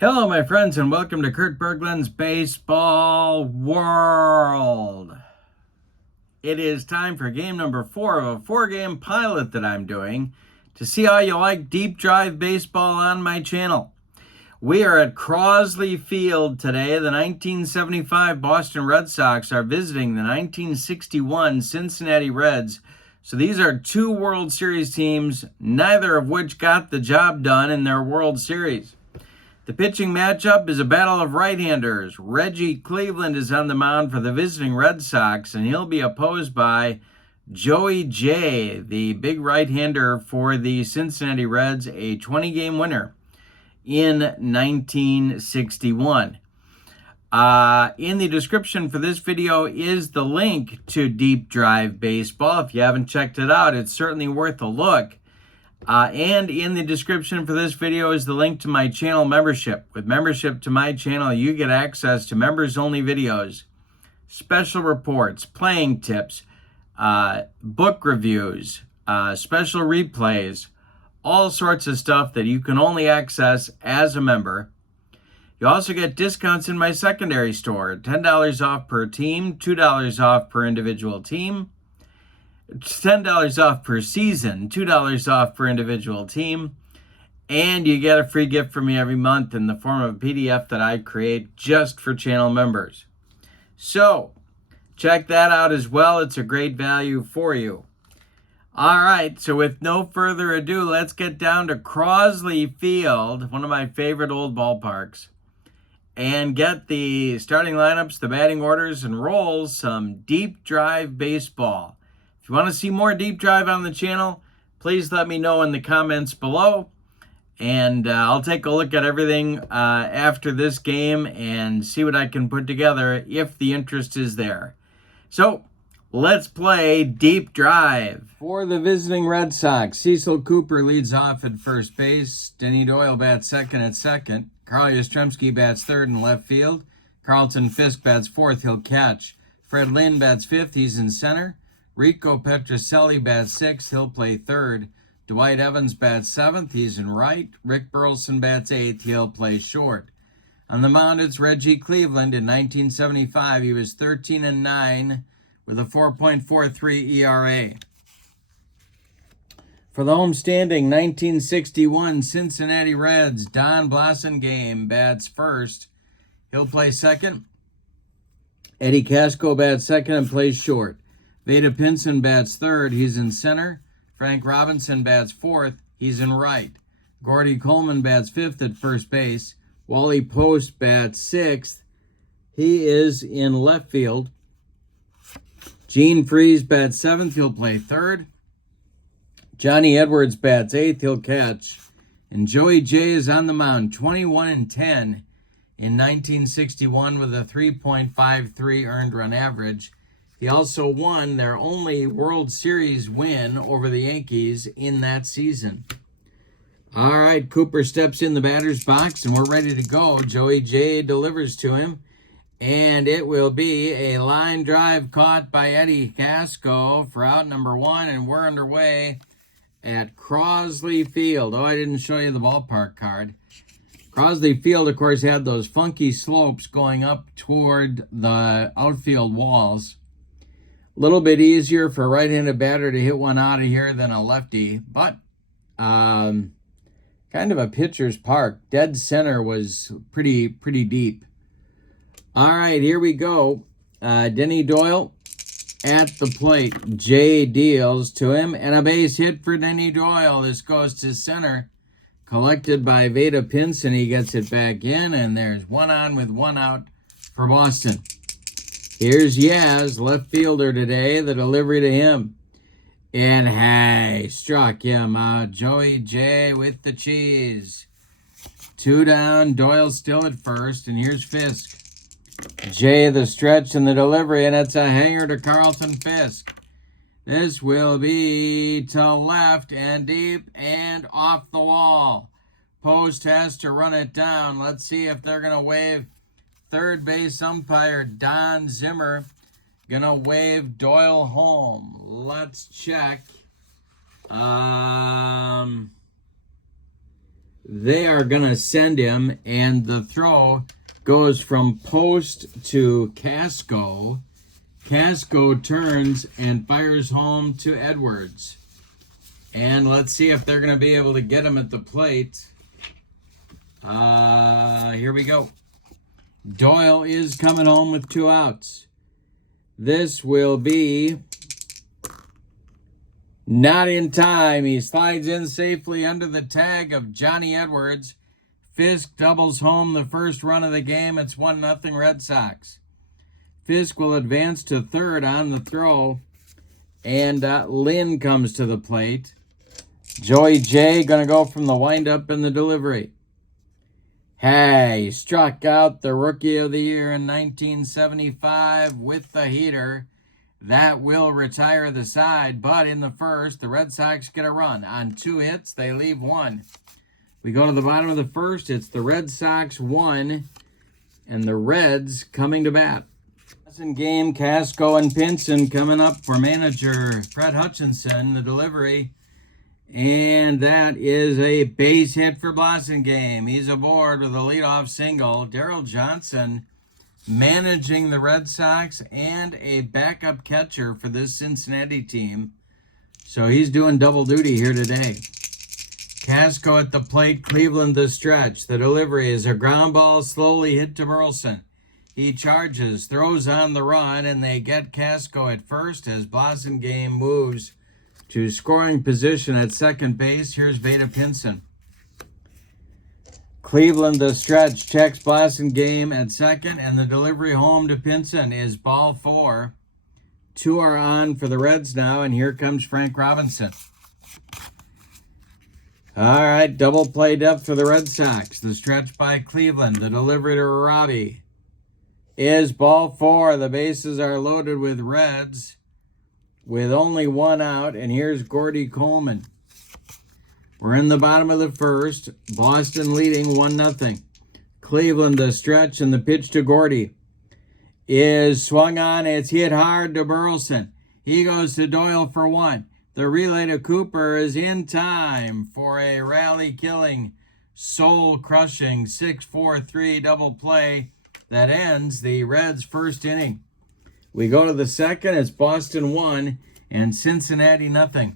Hello, my friends, and welcome to Kurt Berglund's Baseball World. It is time for game number 4 of a 4-game pilot that I'm doing to see how you like deep drive baseball on my channel. We are at Crosley Field today. The 1975 Boston Red Sox are visiting the 1961 Cincinnati Reds. So these are two World Series teams, neither of which got the job done in their World Series. The pitching matchup is a battle of right-handers. Reggie Cleveland is on the mound for the visiting Red Sox, and he'll be opposed by Joey J, the big right-hander for the Cincinnati Reds, a 20-game winner in 1961. In the description for this video is the link to Deep Drive Baseball. If you haven't checked it out, it's certainly worth a look. And in the description for this video is the link to my channel membership. With membership to my channel, you get access to members-only videos, special reports, playing tips, book reviews, special replays, all sorts of stuff that you can only access as a member. You also get discounts in my secondary store, $10 off per team, $2 off per individual team. It's $10 off per season, $2 off per individual team, and you get a free gift from me every month in the form of a PDF that I create just for channel members. So, check that out as well. It's a great value for you. All right, so with no further ado, let's get down to Crosley Field, one of my favorite old ballparks, and get the starting lineups, the batting orders, and roll some deep drive baseball. If you want to see more deep drive on the channel, please let me know in the comments below. And I'll take a look at everything after this game and see what I can put together if the interest is there. So, let's play deep drive. For the visiting Red Sox, Cecil Cooper leads off at first base. Denny Doyle bats second at second. Carl Yastrzemski bats third in left field. Carlton Fisk bats fourth, he'll catch. Fred Lynn bats fifth, he's in center. Rico Petrocelli bats sixth, he'll play third. Dwight Evans bats seventh, he's in right. Rick Burleson bats eighth, he'll play short. On the mound, it's Reggie Cleveland. In 1975, he was 13-9 with a 4.43 ERA. For the homestanding 1961 Cincinnati Reds, Don Blasingame bats first, he'll play second. Eddie Casco bats second and plays short. Vada Pinson bats third, he's in center. Frank Robinson bats fourth, he's in right. Gordy Coleman bats fifth at first base. Wally Post bats sixth, he is in left field. Gene Freese bats seventh, he'll play third. Johnny Edwards bats eighth, he'll catch. And Joey J is on the mound, 21-10 in 1961 with a 3.53 earned run average. He also won their only World Series win over the Yankees in that season. All right, Cooper steps in the batter's box, and we're ready to go. Joey J delivers to him, and it will be a line drive caught by Eddie Casco for out number one, and we're underway at Crosley Field. Oh, I didn't show you the ballpark card. Crosley Field, of course, had those funky slopes going up toward the outfield walls. A little bit easier for a right-handed batter to hit one out of here than a lefty, but kind of a pitcher's park. Dead center was pretty deep. All right, here we go. Denny Doyle at the plate. Jay deals to him, and a base hit for Denny Doyle. This goes to center. Collected by Vada Pinson. He gets it back in, and there's one on with one out for Boston. Here's Yaz, left fielder today, the delivery to him. And hey, struck him out. Joey J with the cheese. 2 down, Doyle still at first, and here's Fisk. J the stretch and the delivery, and it's a hanger to Carlton Fisk. This will be to left and deep and off the wall. Post has to run it down. Let's see if they're going to wave. Third base umpire Don Zimmer going to wave Doyle home. Let's check. they are going to send him, and the throw goes from post to Casco. Casco turns and fires home to Edwards. And let's see if they're going to be able to get him at the plate. Here we go. Doyle is coming home with 2 outs. This will be not in time. He slides in safely under the tag of Johnny Edwards. Fisk doubles home the first run of the game. It's 1-0 Red Sox. Fisk will advance to third on the throw. And Lynn comes to the plate. Joey J going to go from the windup and the delivery. Hey, struck out the Rookie of the Year in 1975 with the heater. That will retire the side, but in the first, the Red Sox get a run. On 2 hits, they leave 1. We go to the bottom of the first. It's the Red Sox 1, and the Reds coming to bat. Game, Casco and Pinson coming up for manager Fred Hutchinson. The delivery. And that is a base hit for Blassingame. He's aboard with a leadoff single. Darryl Johnson managing the Red Sox and a backup catcher for this Cincinnati team. So he's doing double duty here today. Casco at the plate, Cleveland the stretch. The delivery is a ground ball slowly hit to Burleson. He charges, throws on the run, and they get Casco at first as Blassingame moves to scoring position at second base. Here's Vada Pinson. Cleveland the stretch checks Blassingame at second, and the delivery home to Pinson is ball 4. 2 are on for the Reds now, and here comes Frank Robinson. All right, double play depth for the Red Sox. The stretch by Cleveland. The delivery to Robbie is ball 4. The bases are loaded with Reds with only 1 out, and here's Gordy Coleman. We're in the bottom of the first. Boston leading 1-0. Cleveland the stretch, and the pitch to Gordy is swung on. It's hit hard to Burleson. He goes to Doyle for 1. The relay to Cooper is in time for a rally-killing, soul-crushing 6-4-3 double play that ends the Reds' first inning. We go to the second. It's Boston 1 and Cincinnati 0.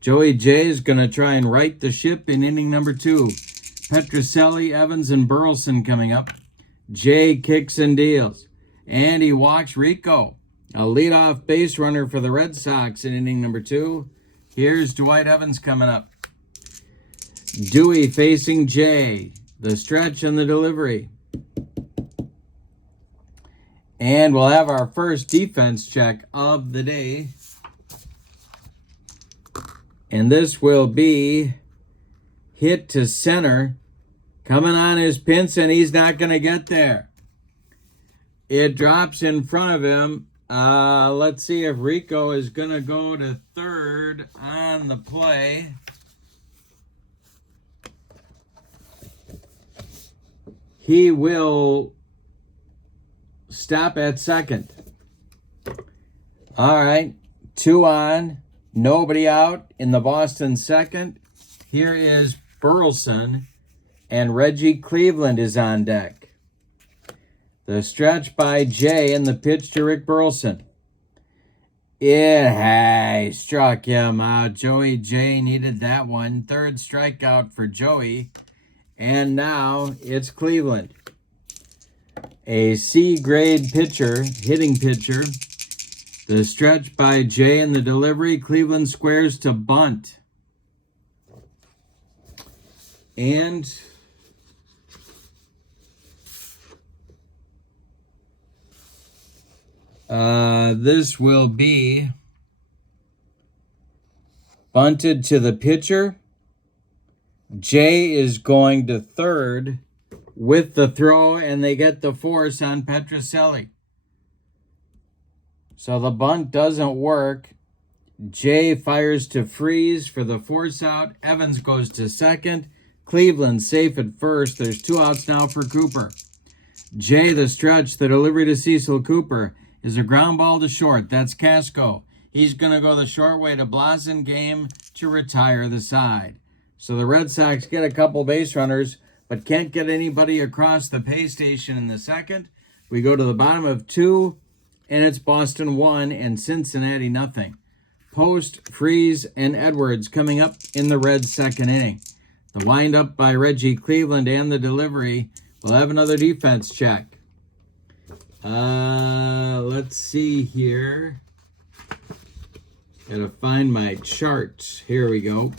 Joey J is going to try and right the ship in inning number 2. Petrocelli, Evans, and Burleson coming up. Jay kicks and deals. And he walks Rico. A leadoff base runner for the Red Sox in inning number 2. Here's Dwight Evans coming up. Dewey facing Jay. The stretch and the delivery. And we'll have our first defense check of the day. And this will be hit to center. Coming on is Pinson. He's not going to get there. It drops in front of him. Let's see if Rico is going to go to third on the play. He will stop at second. All right, 2 on, nobody out in the Boston second. Here is Burleson, and Reggie Cleveland is on deck. The stretch by Jay and the pitch to Rick Burleson. He struck him out. Joey J needed that one. Third strikeout for Joey. And now it's Cleveland. A C-grade pitcher, hitting pitcher. The stretch by Jay and the delivery. Cleveland squares to bunt. And this will be bunted to the pitcher. Jay is going to third with the throw, and they get the force on Petrocelli. So the bunt doesn't work. Jay fires to freeze for the force out. Evans goes to second. Cleveland safe at first. There's 2 outs now for Cooper. Jay the stretch. The delivery to Cecil Cooper is a ground ball to short. That's Casco. He's going to go the short way to Blassingame to retire the side. So the Red Sox get a couple base runners, but can't get anybody across the pay station in the second. We go to the bottom of 2, and it's Boston 1 and Cincinnati nothing. Post, Freeze, and Edwards coming up in the Reds' second inning. The windup by Reggie Cleveland and the delivery will have another defense check. Let's see here. Gotta find my chart. Here we go.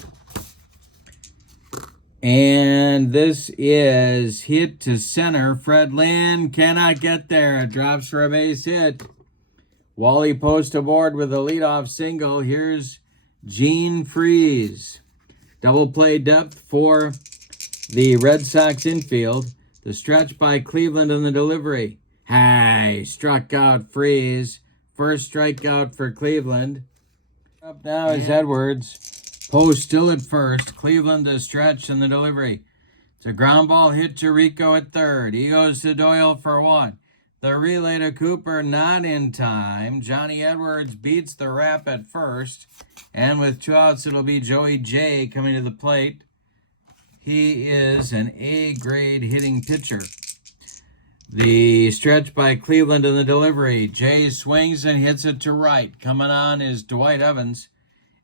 And this is hit to center. Fred Lynn cannot get there. Drops for a base hit. Wally Post aboard with a leadoff single. Here's Gene Freeze. Double play depth for the Red Sox infield. The stretch by Cleveland and the delivery. Hey, struck out Freeze. First strikeout for Cleveland. Up now is Edwards. Post still at first. Cleveland the stretch and the delivery. It's a ground ball hit to Rico at third. He goes to Doyle for 1. The relay to Cooper not in time. Johnny Edwards beats the wrap at first. And with 2 outs, it'll be Joey J coming to the plate. He is an A-grade hitting pitcher. The stretch by Cleveland and the delivery. Jay swings and hits it to right. Coming on is Dwight Evans.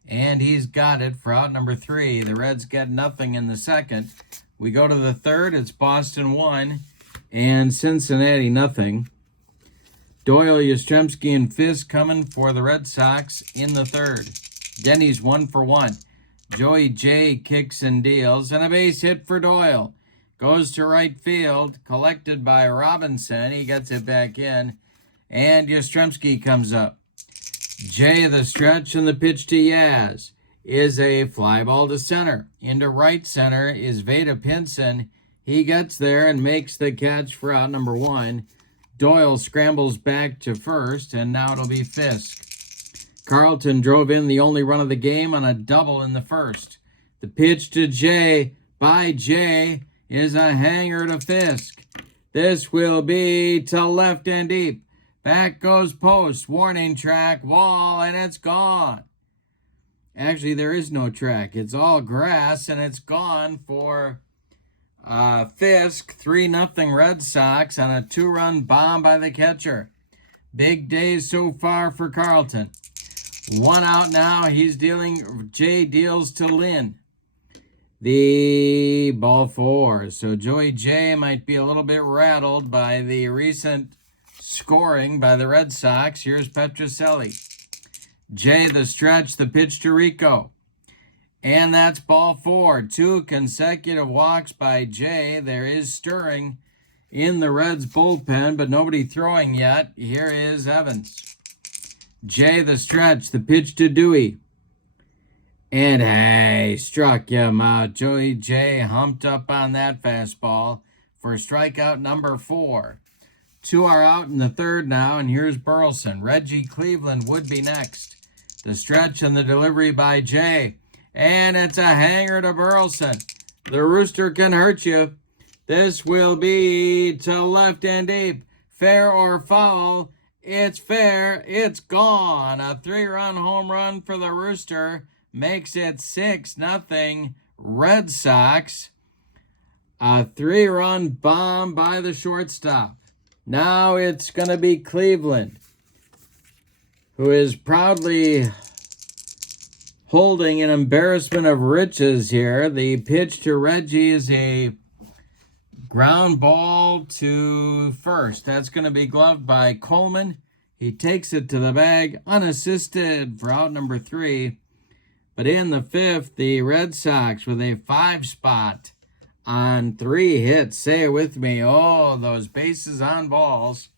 And he's got it for out number 3. The Reds get nothing in the second. We go to the third. It's Boston 1 and Cincinnati nothing. Doyle, Yastrzemski, and Fisk coming for the Red Sox in the third. Denny's 1 for 1. Joey J kicks and deals. And a base hit for Doyle. Goes to right field. Collected by Robinson. He gets it back in. And Yastrzemski comes up. Jay, the stretch and the pitch to Yaz is a fly ball to center. Into right center is Veda Pinson. He gets there and makes the catch for out number 1. Doyle scrambles back to first, and now it'll be Fisk. Carlton drove in the only run of the game on a double in the first. The pitch to Jay by Jay is a hanger to Fisk. This will be to left and deep. Back goes Post, warning track, wall, and it's gone. Actually, there is no track. It's all grass, and it's gone for Fisk. 3-0 Red Sox on a 2-run bomb by the catcher. Big days so far for Carlton. 1 out now. He's dealing. Jay deals to Lynn. The ball 4. So Joey J might be a little bit rattled by the recent scoring by the Red Sox. Here's Petrocelli. Jay, the stretch, the pitch to Rico. And that's ball 4. 2 consecutive walks by Jay. There is stirring in the Reds bullpen, but nobody throwing yet. Here is Evans. Jay, the stretch, the pitch to Dewey. And hey, struck him out. Joey J humped up on that fastball for strikeout number 4. 2 are out in the third now, and here's Burleson. Reggie Cleveland would be next. The stretch and the delivery by Jay. And it's a hanger to Burleson. The Rooster can hurt you. This will be to left and deep. Fair or foul? It's fair. It's gone. A 3-run home run for the Rooster makes it 6-0 Red Sox. A 3-run bomb by the shortstop. Now it's going to be Cleveland, who is proudly holding an embarrassment of riches here. The pitch to Reggie is a ground ball to first. That's going to be gloved by Coleman. He takes it to the bag unassisted for out number 3. But in the 5th, the Red Sox with a 5 spot on 3 hits. Say it with me. Oh, those bases on balls.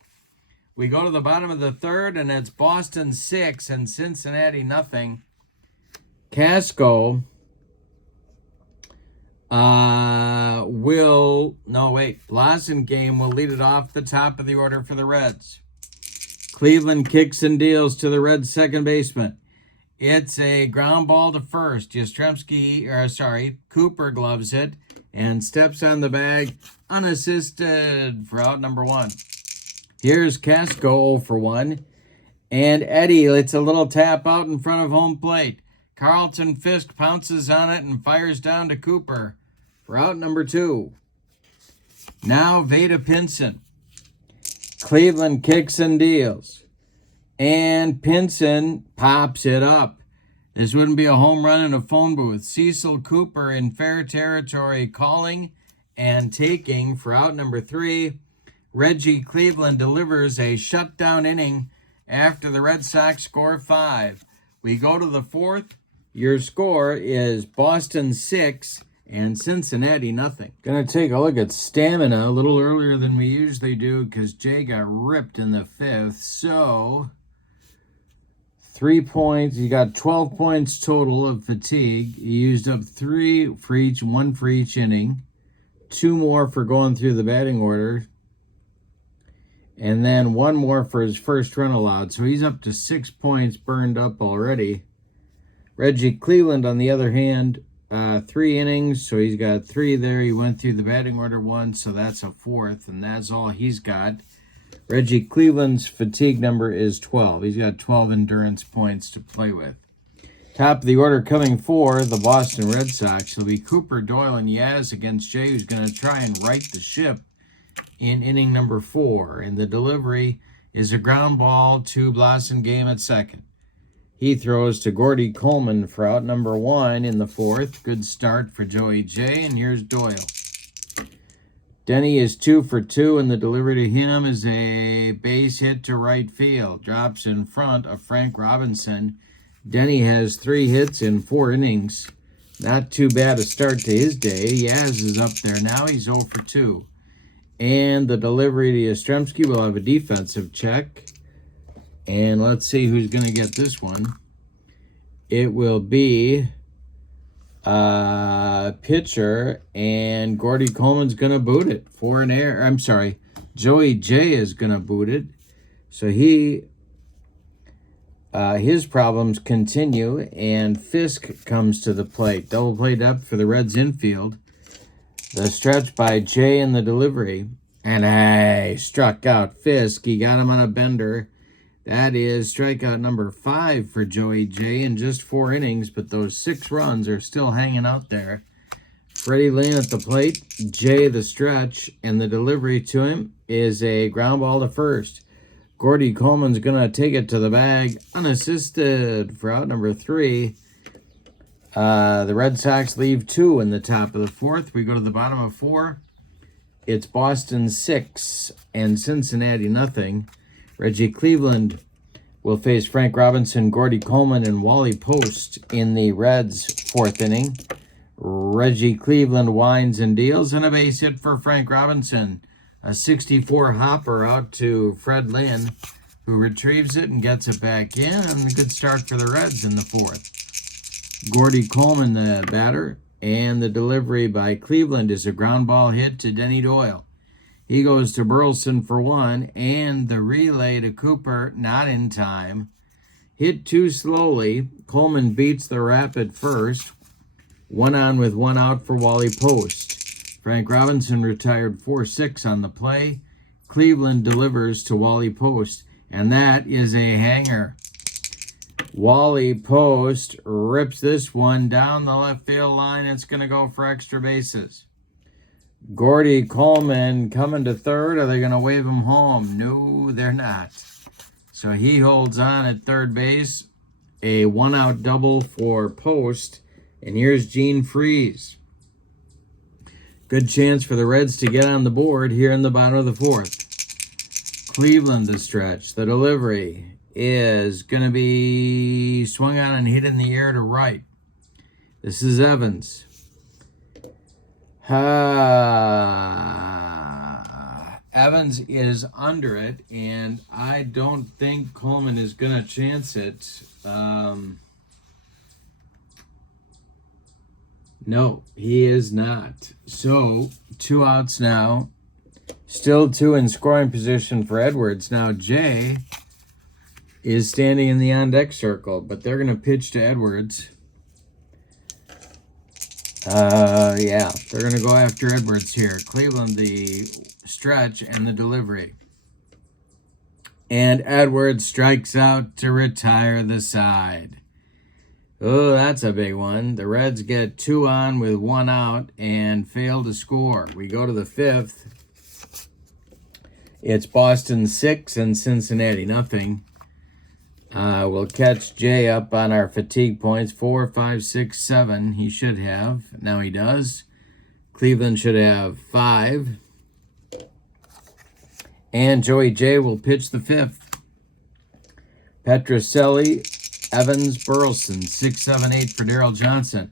We go to the bottom of the 3rd, and it's Boston 6 and Cincinnati nothing. Casco Blasingame will lead it off the top of the order for the Reds. Cleveland kicks and deals to the Reds' second baseman. It's a ground ball to first. Cooper gloves it and steps on the bag unassisted for out number 1. Here's Casco 0 for 1. And Eddie, it's a little tap out in front of home plate. Carlton Fisk pounces on it and fires down to Cooper for out number 2. Now Veda Pinson. Cleveland kicks and deals. And Pinson pops it up. This wouldn't be a home run in a phone booth. Cecil Cooper in fair territory, calling and taking for out number 3. Reggie Cleveland delivers a shutdown inning after the Red Sox score 5. We go to the 4th. Your score is Boston 6 and Cincinnati nothing. Gonna take a look at stamina a little earlier than we usually do because Jay got ripped in the 5th. So 3 points. You got 12 points total of fatigue. You used up 3 for each, 1 for each inning. 2 more for going through the batting order. And then 1 more for his first run allowed. So he's up to 6 points burned up already. Reggie Cleveland, on the other hand, 3 innings. So he's got 3 there. He went through the batting order once, so that's a 4th. And that's all he's got. Reggie Cleveland's fatigue number is 12. He's got 12 endurance points to play with. Top of the order coming for the Boston Red Sox. It'll be Cooper, Doyle, and Yaz against Jay, who's going to try and right the ship in inning number 4. And the delivery is a ground ball to Blossom Game at second. He throws to Gordy Coleman for out number 1 in the 4th. Good start for Joey J. And here's Doyle. Denny is 2 for 2, and the delivery to him is a base hit to right field. Drops in front of Frank Robinson. Denny has 3 hits in 4 innings. Not too bad a start to his day. Yaz is up there now. He's 0 for 2. And the delivery to Yastrzemski will have a defensive check. And let's see who's going to get this one. It will be pitcher, and Gordy Coleman's going to boot it for an error. I'm sorry, Joey J is going to boot it. So his problems continue, and Fisk comes to the plate. Double play depth for the Reds infield. The stretch by Jay and the delivery. And struck out Fisk. He got him on a bender. That is strikeout number 5 for Joey J in just 4 innings, but those 6 runs are still hanging out there. Freddie Lane at the plate, Jay the stretch, and the delivery to him is a ground ball to first. Gordy Coleman's going to take it to the bag unassisted for out number 3. The Red Sox leave 2 in the top of the 4th. We go to the bottom of 4. It's Boston 6 and Cincinnati nothing. Reggie Cleveland will face Frank Robinson, Gordy Coleman, and Wally Post in the Reds' 4th inning. Reggie Cleveland winds and deals, and a base hit for Frank Robinson. A 64 hopper out to Fred Lynn, who retrieves it and gets it back in, and a good start for the Reds in the 4th. Gordy Coleman, the batter, and the delivery by Cleveland is a ground ball hit to Denny Doyle. He goes to Burleson for 1, and the relay to Cooper, not in time. Hit too slowly. Coleman beats the rapid first. 1 on with 1 out for Wally Post. Frank Robinson retired 4-6 on the play. Cleveland delivers to Wally Post, and that is a hanger. Wally Post rips this one down the left field line. It's going to go for extra bases. Gordy Coleman coming to third. Are they going to wave him home? No, they're not. So he holds on at third base. A 1-out double for Post. And here's Gene Freeze. Good chance for the Reds to get on the board here in the bottom of the 4th. Cleveland the stretch. The delivery is going to be swung on and hit in the air to right. This is Evans. Evans is under it, and I don't think Coleman is going to chance it. No, he is not. So, 2 outs now. Still 2 in scoring position for Edwards. Now, Jay is standing in the on-deck circle, but they're going to pitch to Edwards. Yeah, they're going to go after Edwards here. Cleveland, the stretch and the delivery. And Edwards strikes out to retire the side. Oh, that's a big one. The Reds get 2 on with 1 out and fail to score. We go to the 5th. It's Boston 6 and Cincinnati nothing. We'll catch Jay up on our fatigue points. 4, 5, 6, 7. He should have. Now he does. Cleveland should have 5. And Joey J will pitch the 5th. Petrocelli, Evans, Burleson, 6, 7, 8 for Darryl Johnson.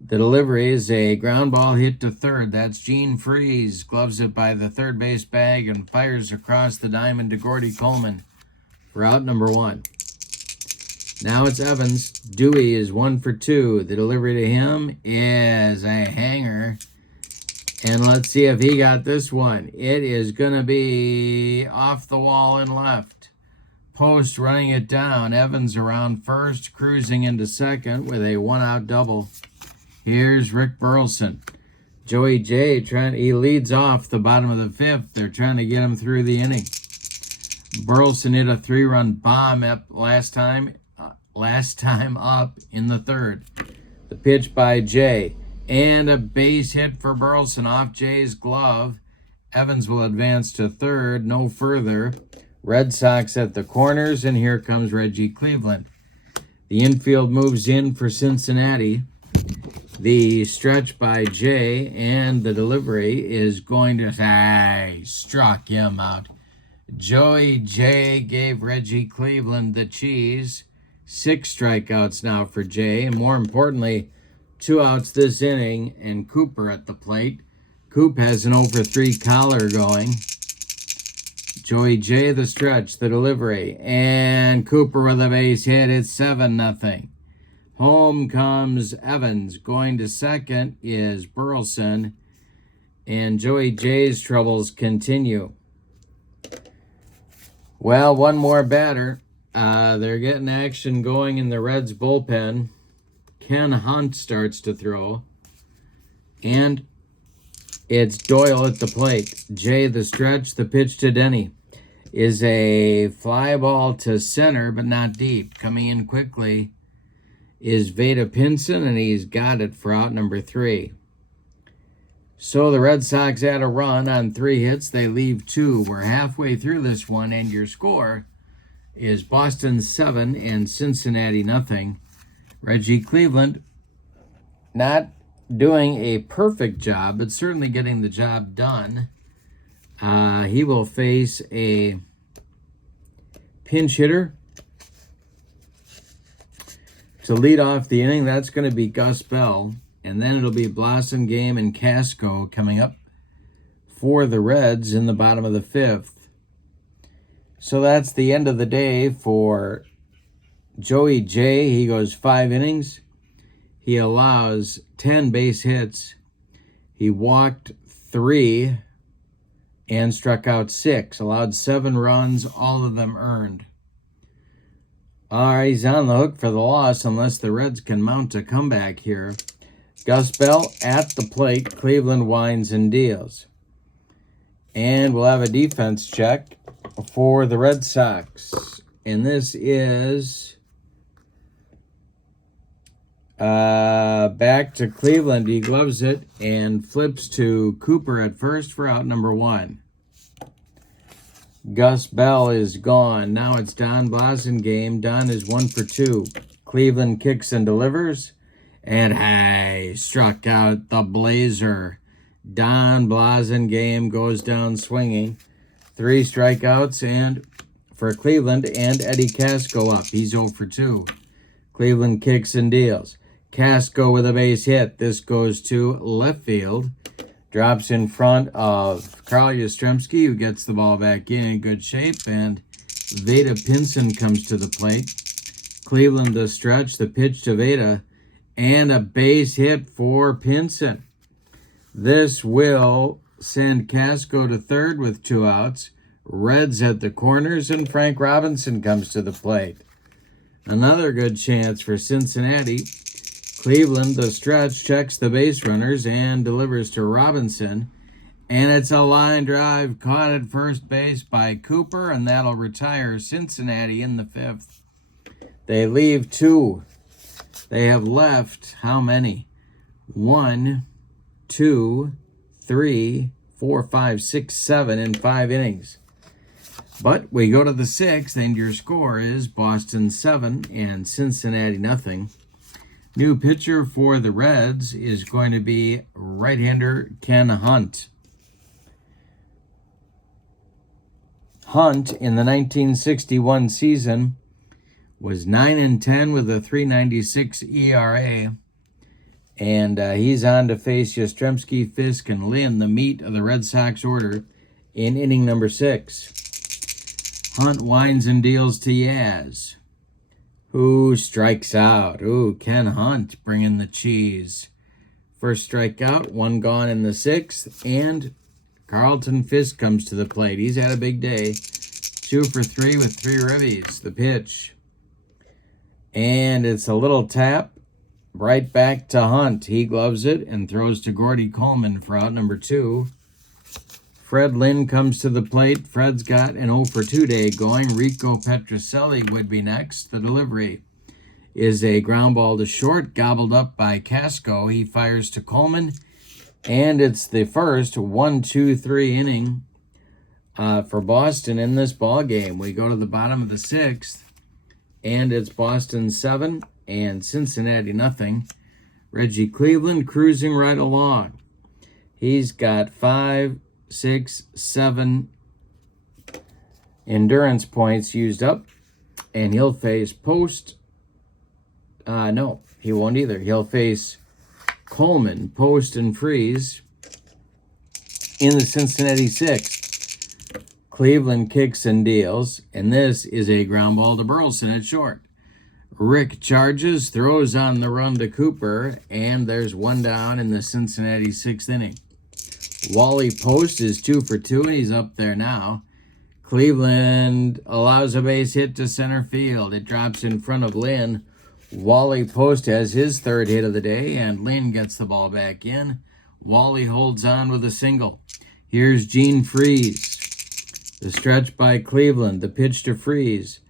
The delivery is a ground ball hit to third. That's Gene Freeze. Gloves it by the third base bag and fires across the diamond to Gordy Coleman for out number 1. Now it's Evans. Dewey is 1 for 2. The delivery to him is a hanger. And let's see if he got this one. It is going to be off the wall and left. Post running it down. Evans around first, cruising into second with a 1-out double. Here's Rick Burleson. Joey J, he leads off the bottom of the 5th. They're trying to get him through the inning. Burleson hit a 3-run bomb up last time up in the 3rd. The pitch by Jay. And a base hit for Burleson off Jay's glove. Evans will advance to 3rd, no further. Red Sox at the corners, and here comes Reggie Cleveland. The infield moves in for Cincinnati. The stretch by Jay, and the delivery is going to... struck him out. Joey J gave Reggie Cleveland the cheese. 6 strikeouts now for Jay, and more importantly, 2 outs this inning, and Cooper at the plate. Coop has an 0-for-3 collar going. Joey J the stretch, the delivery, and Cooper with a base hit. It's 7-0. Home comes Evans. Going to second is Burleson, and Joey J's troubles continue. Well, one more batter. They're getting action going in the Reds bullpen. Ken Hunt starts to throw, and it's Doyle at the plate. Jay the stretch, the pitch to Denny is a fly ball to center, but not deep. Coming in quickly is Veda Pinson, and he's got it for out number 3. So the Red Sox had a run on 3 hits. They leave 2. We're halfway through this one, and your score is Boston 7 and Cincinnati nothing. Reggie Cleveland not doing a perfect job, but certainly getting the job done. He will face a pinch hitter to lead off the inning. That's going to be Gus Bell. And then it'll be Blossom Game and Casco coming up for the Reds in the bottom of the 5th. So that's the end of the day for Joey J. He goes 5 innings. He allows 10 base hits. He walked 3 and struck out 6. Allowed 7 runs, all of them earned. All right, he's on the hook for the loss unless the Reds can mount a comeback here. Gus Bell at the plate. Cleveland winds and deals. And we'll have a defense check for the Red Sox. And this is back to Cleveland. He gloves it and flips to Cooper at first for out number 1. Gus Bell is gone. Now it's Don Blasen game. Don is 1 for 2. Cleveland kicks and delivers. And struck out the Blazer. Don Blasen game goes down swinging. 3 strikeouts and for Cleveland, and Eddie Casco up. He's 0 for 2. Cleveland kicks and deals. Casco with a base hit. This goes to left field. Drops in front of Carl Yastrzemski, who gets the ball back in good shape, and Veda Pinson comes to the plate. Cleveland the stretch, the pitch to Veda, and a base hit for Pinson. This will send Casco to third with 2 outs. Reds at the corners, and Frank Robinson comes to the plate. Another good chance for Cincinnati. Cleveland, the stretch, checks the base runners and delivers to Robinson. And it's a line drive caught at first base by Cooper, and that'll retire Cincinnati in the 5th. They leave 2. They have left how many? 1, 2, 3, 4, 5, 6, 7 in 5 innings. But we go to the 6th, and your score is Boston 7 and Cincinnati nothing. New pitcher for the Reds is going to be right-hander Ken Hunt. Hunt in the 1961 season was 9-10 with a 3.96 ERA. And he's on to face Yastrzemski, Fisk, and Lynn, the meat of the Red Sox order, in inning number 6. Hunt winds and deals to Yaz, who strikes out. Ooh, Ken Hunt bringing the cheese. First strikeout, 1 gone in the 6th, and Carlton Fisk comes to the plate. He's had a big day. 2 for 3 with 3 ribbies. The pitch. And it's a little tap. Right back to Hunt. He gloves it and throws to Gordy Coleman for out number 2. Fred Lynn comes to the plate. Fred's got an 0 for 2 day going. Rico Petrocelli would be next. The delivery is a ground ball to short, gobbled up by Casco. He fires to Coleman, and it's the first 1-2-3 inning for Boston in this ball game. We go to the bottom of the 6th, and it's Boston 7 and Cincinnati nothing. Reggie Cleveland cruising right along. He's got 5, 6, 7 endurance points used up, and he'll face no, he won't either. He'll face Coleman, Post, and Freeze in the Cincinnati 6th. Cleveland kicks and deals, and this is a ground ball to Burleson at short. Rick charges, throws on the run to Cooper, and there's 1 down in the Cincinnati 6th inning. Wally Post is 2 for 2, and he's up there now. Cleveland allows a base hit to center field. It drops in front of Lynn. Wally Post has his 3rd hit of the day, and Lynn gets the ball back in. Wally holds on with a single. Here's Gene Freeze. The stretch by Cleveland. The pitch to Freeze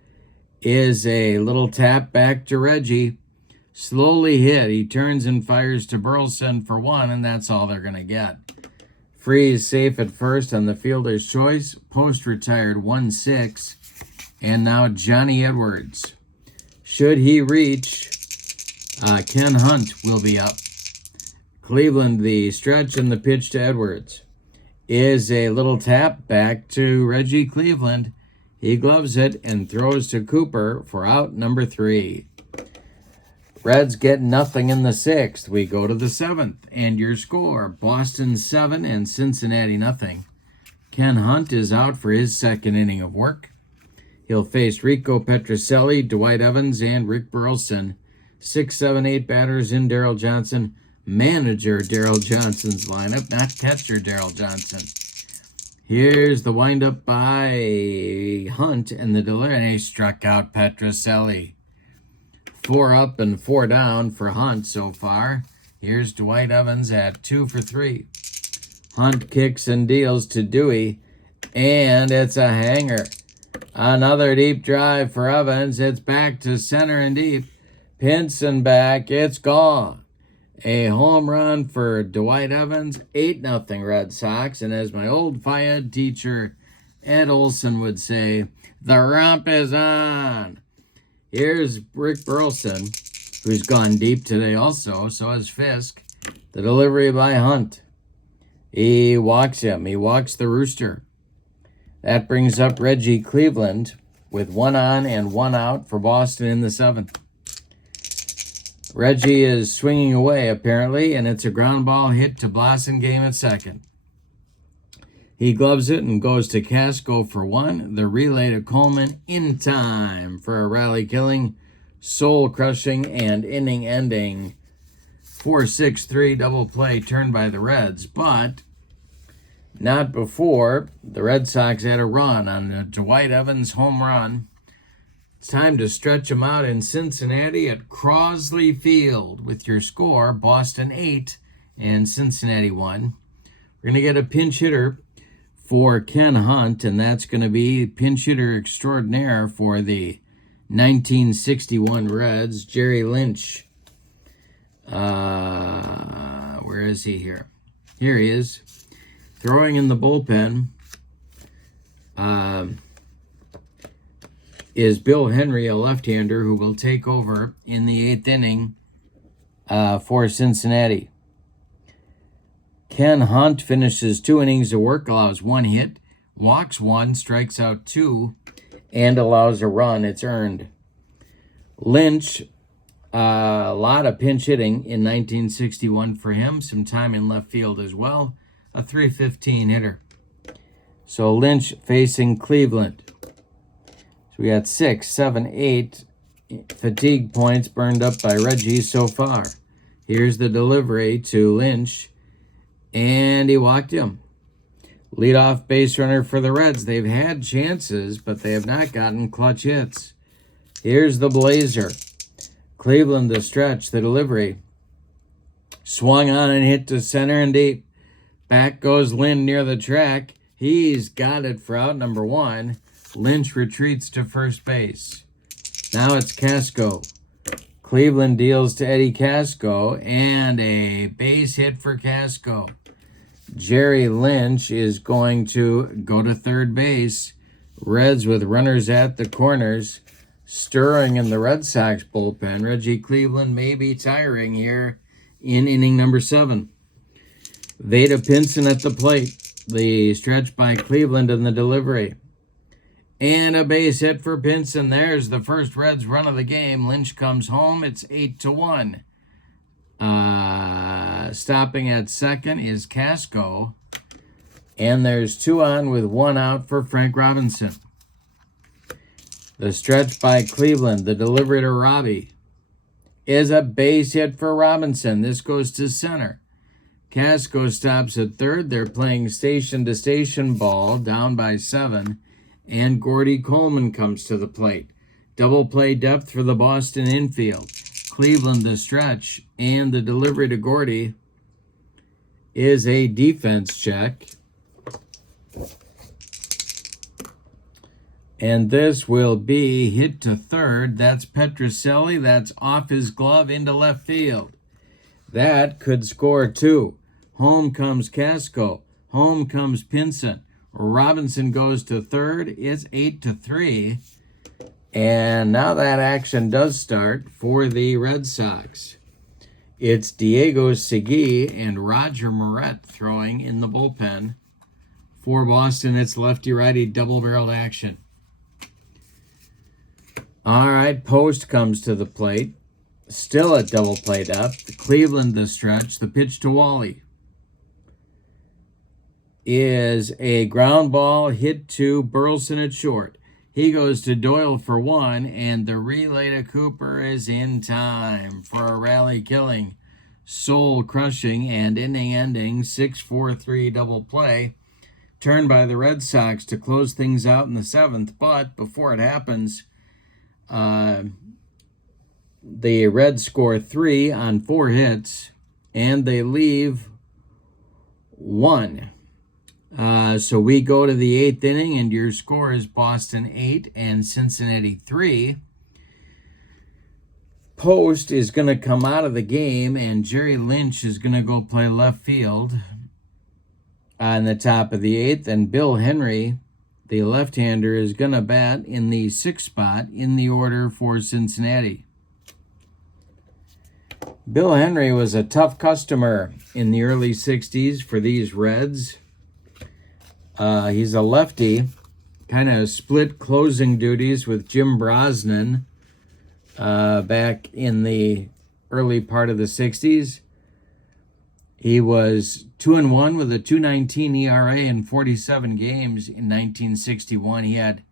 is a little tap back to Reggie. Slowly hit. He turns and fires to Burleson for 1, and that's all they're going to get. Freeze safe at first on the fielder's choice. Post retired 1-6. And now Johnny Edwards. Should he reach, Ken Hunt will be up. Cleveland, the stretch and the pitch to Edwards is a little tap back to Reggie Cleveland. He gloves it and throws to Cooper for out number 3. Reds get nothing in the 6th. We go to the 7th, and your score, Boston 7 and Cincinnati nothing. Ken Hunt is out for his 2nd inning of work. He'll face Rico Petrocelli, Dwight Evans, and Rick Burleson. 6, 7, 8 batters in Darryl Johnson. Manager Darryl Johnson's lineup, not catcher Darryl Johnson. Here's the windup by Hunt, and the delivery, and he struck out Petrocelli. 4 up and 4 down for Hunt so far. Here's Dwight Evans at 2 for 3. Hunt kicks and deals to Dewey, and it's a hanger. Another deep drive for Evans. It's back to center and deep. Pinson back. It's gone. A home run for Dwight Evans. 8-0 Red Sox. And as my old Phi Ed teacher Ed Olson would say, the romp is on. Here's Rick Burleson, who's gone deep today also. So has Fisk. The delivery by Hunt. He walks him. He walks the rooster. That brings up Reggie Cleveland with 1 on and 1 out for Boston in the 7th. Reggie is swinging away, apparently, and it's a ground ball hit to Blassingame at 2nd. He gloves it and goes to Casco for 1. The relay to Coleman in time for a rally-killing, soul-crushing, and inning-ending 4-6-3 double play turned by the Reds, but not before the Red Sox had a run on the Dwight Evans home run. It's time to stretch them out in Cincinnati at Crosley Field with your score, Boston 8 and Cincinnati 1. We're going to get a pinch hitter for Ken Hunt, and that's going to be pinch hitter extraordinaire for the 1961 Reds, Jerry Lynch. Where is he here? Here he is. Throwing in the bullpen is Bill Henry, a left-hander, who will take over in the 8th inning for Cincinnati. Ken Hunt finishes 2 innings of work, allows 1 hit, walks 1, strikes out 2, and allows a run. It's earned. Lynch, a lot of pinch hitting in 1961 for him, some time in left field as well, a .315 hitter. So Lynch facing Cleveland. So we got 6, 7, 8 fatigue points burned up by Reggie so far. Here's the delivery to Lynch, and he walked him. Leadoff base runner for the Reds. They've had chances, but they have not gotten clutch hits. Here's the blazer. Cleveland the stretch, the delivery. Swung on and hit to center and deep. Back goes Lynn near the track. He's got it for out number 1. Lynch retreats to first base. Now it's Casco. Cleveland deals to Eddie Casco, and a base hit for Casco. Jerry Lynch is going to go to third base. Reds with runners at the corners. Stirring in the Red Sox bullpen. Reggie Cleveland may be tiring here in inning number 7. Vada Pinson at the plate. The stretch by Cleveland and the delivery. And a base hit for Pinson. There's the first Reds run of the game. Lynch comes home. It's 8-1. Stopping at second is Casco. And there's 2 on with 1 out for Frank Robinson. The stretch by Cleveland, the delivery to Robbie, is a base hit for Robinson. This goes to center. Casco stops at third. They're playing station-to-station ball, down by 7. And Gordy Coleman comes to the plate. Double play depth for the Boston infield. Cleveland the stretch, and the delivery to Gordy is a defense check. And this will be hit to third. That's Petrocelli. That's off his glove into left field. That could score 2. Home comes Casco. Home comes Pinson. Robinson goes to third. It's 8-3. And now that action does start for the Red Sox. It's Diego Segui and Roger Moret throwing in the bullpen. For Boston, it's lefty-righty double-barreled action. All right, Post comes to the plate. Still at double play depth. Cleveland the stretch. The pitch to Wally is a ground ball hit to Burleson at short. He goes to Doyle for 1, and the relay to Cooper is in time for a rally-killing, soul-crushing, and inning-ending 6-4-3 double play. Turned by the Red Sox to close things out in the 7th, but before it happens, the Reds score 3 on 4 hits, and they leave 1. So we go to the 8th inning, and your score is Boston 8 and Cincinnati 3. Post is going to come out of the game, and Jerry Lynch is going to go play left field on the top of the 8th, and Bill Henry, the left-hander, is going to bat in the 6th spot in the order for Cincinnati. Bill Henry was a tough customer in the early 60s for these Reds. He's a lefty, kind of split closing duties with Jim Brosnan back in the early part of the 60s. He was 2-1 with a 2.19 ERA in 47 games in 1961. He had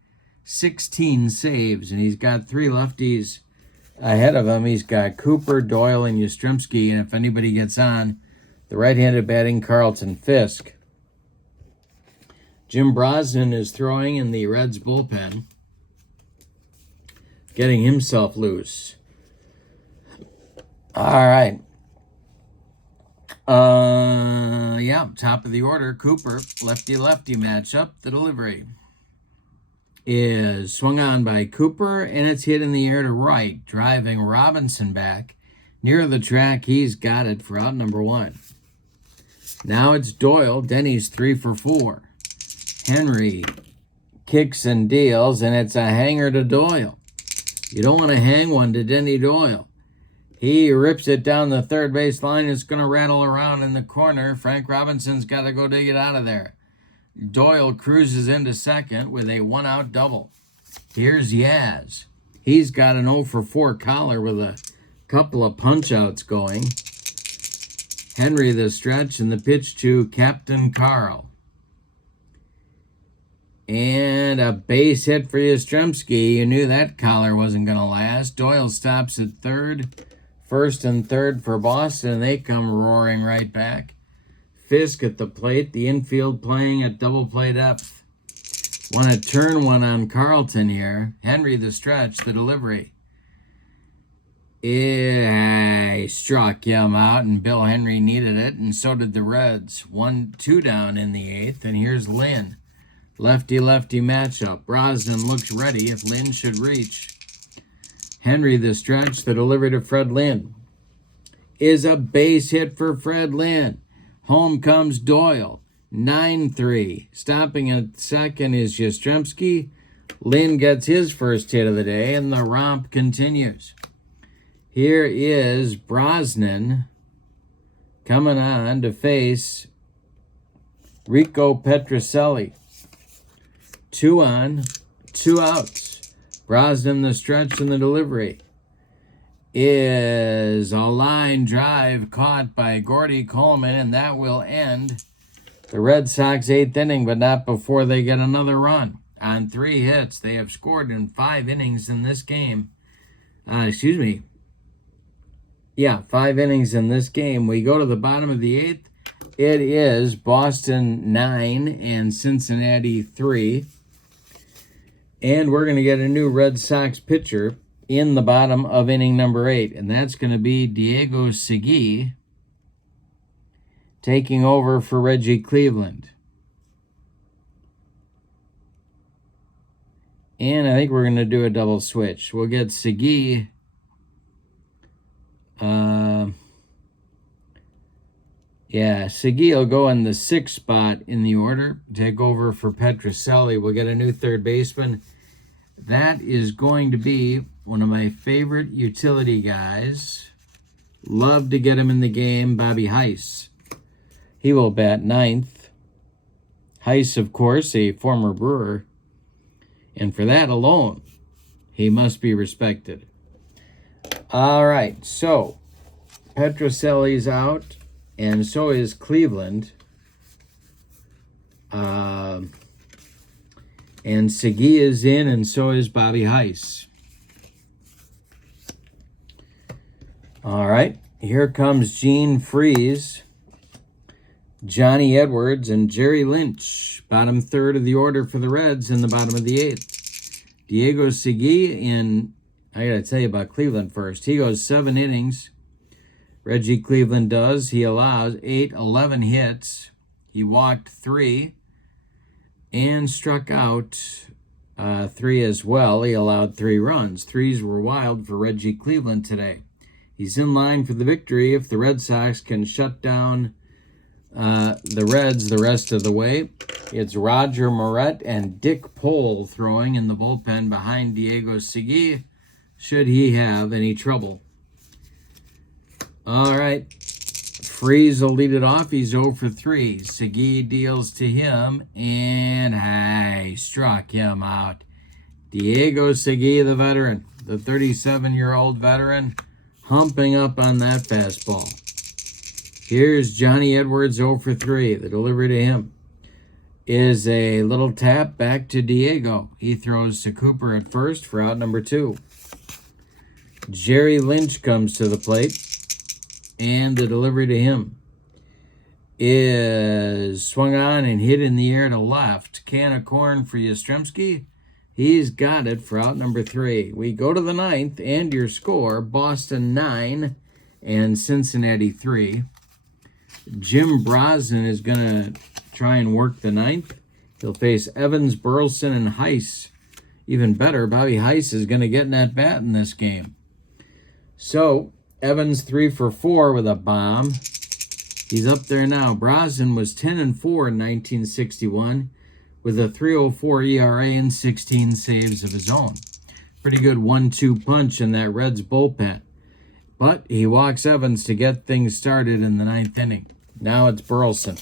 16 saves, and he's got 3 lefties ahead of him. He's got Cooper, Doyle, and Yastrzemski, and if anybody gets on, the right-handed batting Carlton Fisk. Jim Brosnan is throwing in the Reds bullpen, getting himself loose. All right. Top of the order, Cooper, lefty-lefty matchup. The delivery is swung on by Cooper, and it's hit in the air to right, driving Robinson back. Near the track, he's got it for out number 1. Now it's Doyle. Denny's 3 for 4. Henry kicks and deals, and it's a hanger to Doyle. You don't want to hang one to Denny Doyle. He rips it down the third base line. It's going to rattle around in the corner. Frank Robinson's got to go dig it out of there. Doyle cruises into second with a 1-out double. Here's Yaz. He's got an 0 for 4 collar with a couple of punch-outs going. Henry the stretch, and the pitch to Captain Carl. And a base hit for Yastrzemski. You knew that collar wasn't going to last. Doyle stops at third. First and third for Boston. They come roaring right back. Fisk at the plate. The infield playing at double play depth. Want to turn one on Carlton here. Henry the stretch, the delivery. He struck him out, and Bill Henry needed it, and so did the Reds. 1-2 down in the 8th, and here's Lynn. Lefty-lefty matchup. Brosnan looks ready if Lynn should reach. Henry the stretch, the delivery to Fred Lynn. Is a base hit for Fred Lynn. Home comes Doyle. 9-3. Stopping at second is Yastrzemski. Lynn gets his first hit of the day, and the romp continues. Here is Brosnan coming on to face Rico Petrocelli. 2 on, 2 outs. Brosnan the stretch and the delivery is a line drive caught by Gordy Coleman, and that will end the Red Sox 8th inning, but not before they get another run. On 3 hits, they have scored in 5 innings in this game. 5 innings in this game. We go to the bottom of the 8th. It is Boston 9 and Cincinnati 3. And we're going to get a new Red Sox pitcher in the bottom of inning number 8. And that's going to be Diego Segui taking over for Reggie Cleveland. And I think we're going to do a double switch. We'll get Segui. Segui will go in the 6th spot in the order. Take over for Petrocelli. We'll get a new third baseman. That is going to be one of my favorite utility guys. Love to get him in the game, Bobby Heiss. He will bat 9th. Heiss, of course, a former Brewer. And for that alone, he must be respected. All right, so Petrocelli's out, and so is Cleveland. And Segui is in, and so is Bobby Heiss. All right, here comes Gene Freeze, Johnny Edwards, and Jerry Lynch. Bottom third of the order for the Reds in the bottom of the 8th. Diego Segui in, I got to tell you about Cleveland first. He goes 7 innings. Reggie Cleveland does. He allows 11 hits. He walked 3 and struck out 3 as well. He allowed 3 runs. 3s were wild for Reggie Cleveland today. He's in line for the victory if the Red Sox can shut down the Reds the rest of the way. It's Roger Moret and Dick Pole throwing in the bullpen behind Diego Segui, should he have any trouble. All right. Freeze will lead it off. He's 0 for 3. Segui deals to him, and struck him out. Diego Segui, the veteran, the 37-year-old veteran, humping up on that fastball. Here's Johnny Edwards, 0 for 3. The delivery to him is a little tap back to Diego. He throws to Cooper at first for out number 2. Jerry Lynch comes to the plate, and the delivery to him is swung on and hit in the air to left. Can of corn for Yastrzemski. He's got it for out number 3. We go to the 9th, and your score, Boston 9 and Cincinnati 3. Jim Brosnan is going to try and work the 9th. He'll face Evans, Burleson, and Heiss. Even better, Bobby Heiss is going to get in that bat in this game. So Evans 3 for 4 with a bomb. He's up there now. Brosnan was 10 and 4 in 1961 with a 3.04 ERA and 16 saves of his own. Pretty good 1-2 punch in that Reds bullpen. But he walks Evans to get things started in the 9th inning. Now it's Burleson.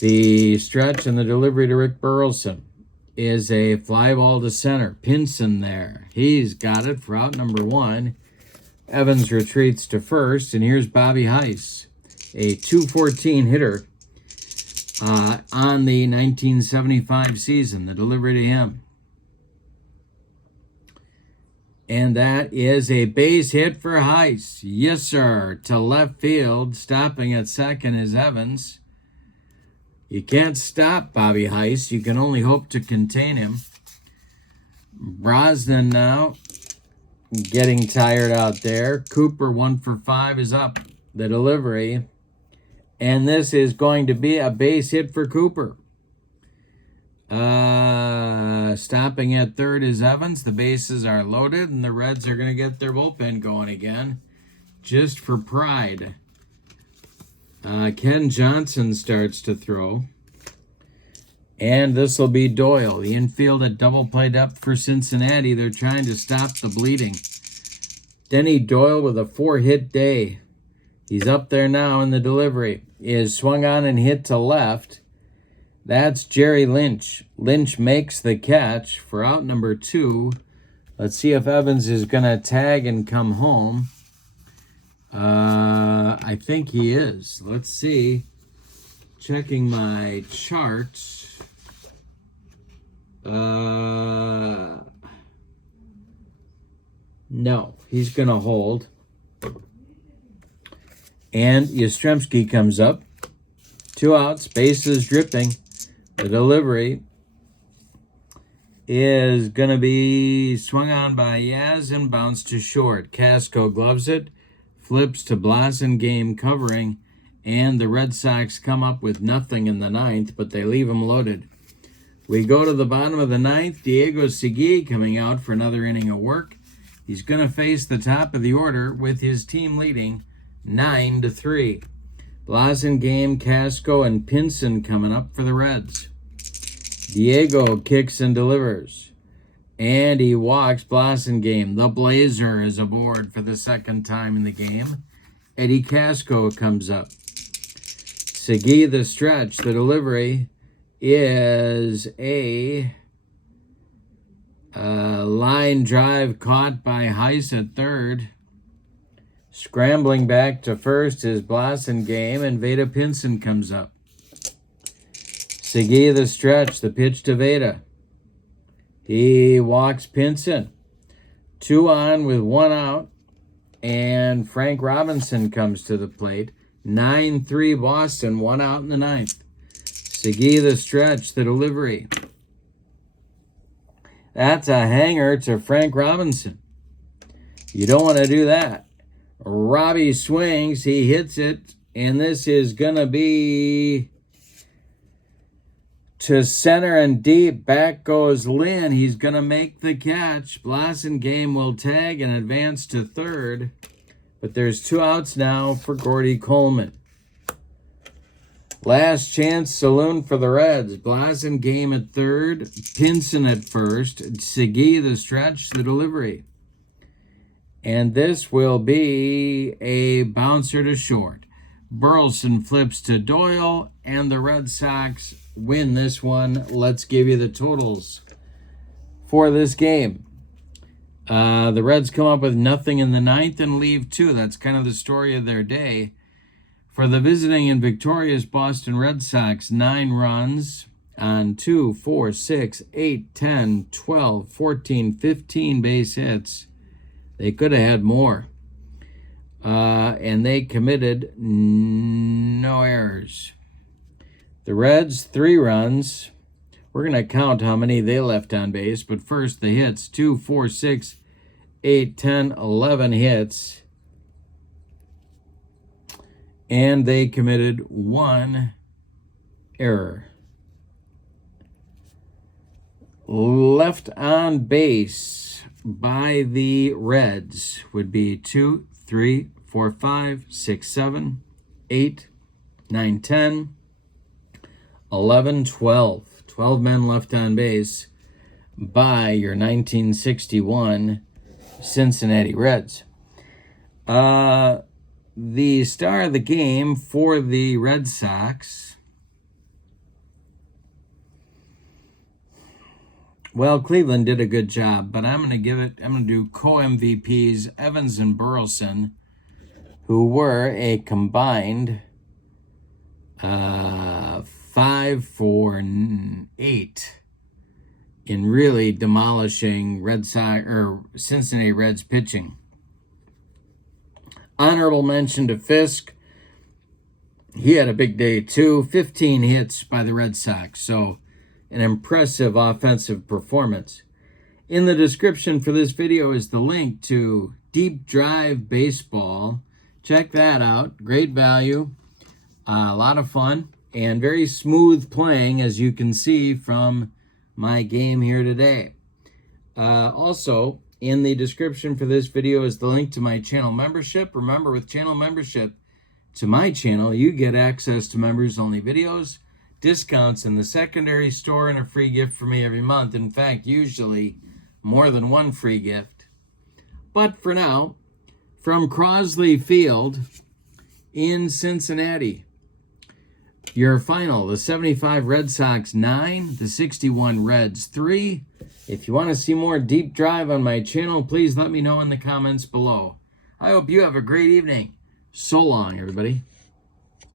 The stretch and the delivery to Rick Burleson is a fly ball to center. Pinson there. He's got it for out number 1. Evans retreats to first, and here's Bobby Heiss, a .214 hitter on the 1975 season. The delivery to him. And that is a base hit for Heiss. Yes, sir. To left field. Stopping at second is Evans. You can't stop Bobby Heiss. You can only hope to contain him. Brosnan now getting tired out there. Cooper 1 for 5 is up. The delivery. And this is going to be a base hit for Cooper. Stopping at third is Evans. The bases are loaded, and the Reds are going to get their bullpen going again, just for pride. Ken Johnson starts to throw, and this will be Doyle. The infield at double play depth for Cincinnati. They're trying to stop the bleeding. Denny Doyle with a 4-hit day. He's up there now, and the delivery is swung on and hit to left. That's Jerry Lynch. Lynch makes the catch for out number 2. Let's see if Evans is going to tag and come home. I think he is. Let's see. Checking my charts. No, he's going to hold. And Yastrzemski comes up. 2 outs, bases dripping. The delivery is going to be swung on by Yaz and bounced to short. Casco gloves it, flips to Blasingame covering, and the Red Sox come up with nothing in the 9th, but they leave them loaded. We go to the bottom of the 9th. Diego Segui coming out for another inning of work. He's going to face the top of the order with his team leading 9-3. Blasingame, Casco, and Pinson coming up for the Reds. Diego kicks and delivers. And he walks Blasingame. The Blazer is aboard for the second time in the game. Eddie Casco comes up. Segui the stretch. The delivery is a line drive caught by Heiss at third. Scrambling back to first is Blasingame, and Veda Pinson comes up. Segui the stretch, the pitch to Veda. He walks Pinson. 2 on with 1 out, and Frank Robinson comes to the plate. 9-3 Boston, 1 out in the 9th. Segui the stretch, the delivery. That's a hanger to Frank Robinson. You don't want to do that. Robbie swings, he hits it, and this is going to be to center and deep. Back goes Lynn. He's going to make the catch. Blasingame will tag and advance to third, but there's 2 outs now for Gordy Coleman. Last chance saloon for the Reds. Blasingame at third, Pinson at first, Segui the stretch, the delivery. And this will be a bouncer to short. Burleson flips to Doyle, and the Red Sox win this one. Let's give you the totals for this game. The Reds come up with nothing in the 9th and leave 2. That's kind of the story of their day. For the visiting and victorious Boston Red Sox, 9 runs on 2, 4, 6, 8, 10, 12, 14, 15 base hits. They could have had more. And they committed no errors. The Reds, 3 runs. We're going to count how many they left on base. But first, the hits. 2, 4, 6, 8, 10, 11 hits. And they committed 1 error. Left on base. by the Reds would be 2, 3, 4, 5, 6, 7, 8, 9, 10, 11, 12. 12 men left on base by your 1961 Cincinnati Reds. The star of the game for the Red Sox, well, Cleveland did a good job, but I'm going to do co-MVPs, Evans and Burleson, who were a combined 5 for 8 in really demolishing Red Sox or Cincinnati Reds pitching. Honorable mention to Fisk. He had a big day too. 15 hits by the Red Sox. So an impressive offensive performance. In the description for this video is the link to Deep Drive Baseball. Check that out. Great value. A lot of fun and very smooth playing, as you can see from my game here today. Also, in the description for this video is the link to my channel membership. Remember, with channel membership to my channel, you get access to members-only videos, discounts in the secondary store, and a free gift for me every month. In fact, usually more than one free gift. But for now, from Crosley Field in Cincinnati, your final, the 75 Red Sox 9, the 61 Reds 3. If you want to see more Deep Drive on my channel, please let me know in the comments below. I hope you have a great evening. So long, everybody.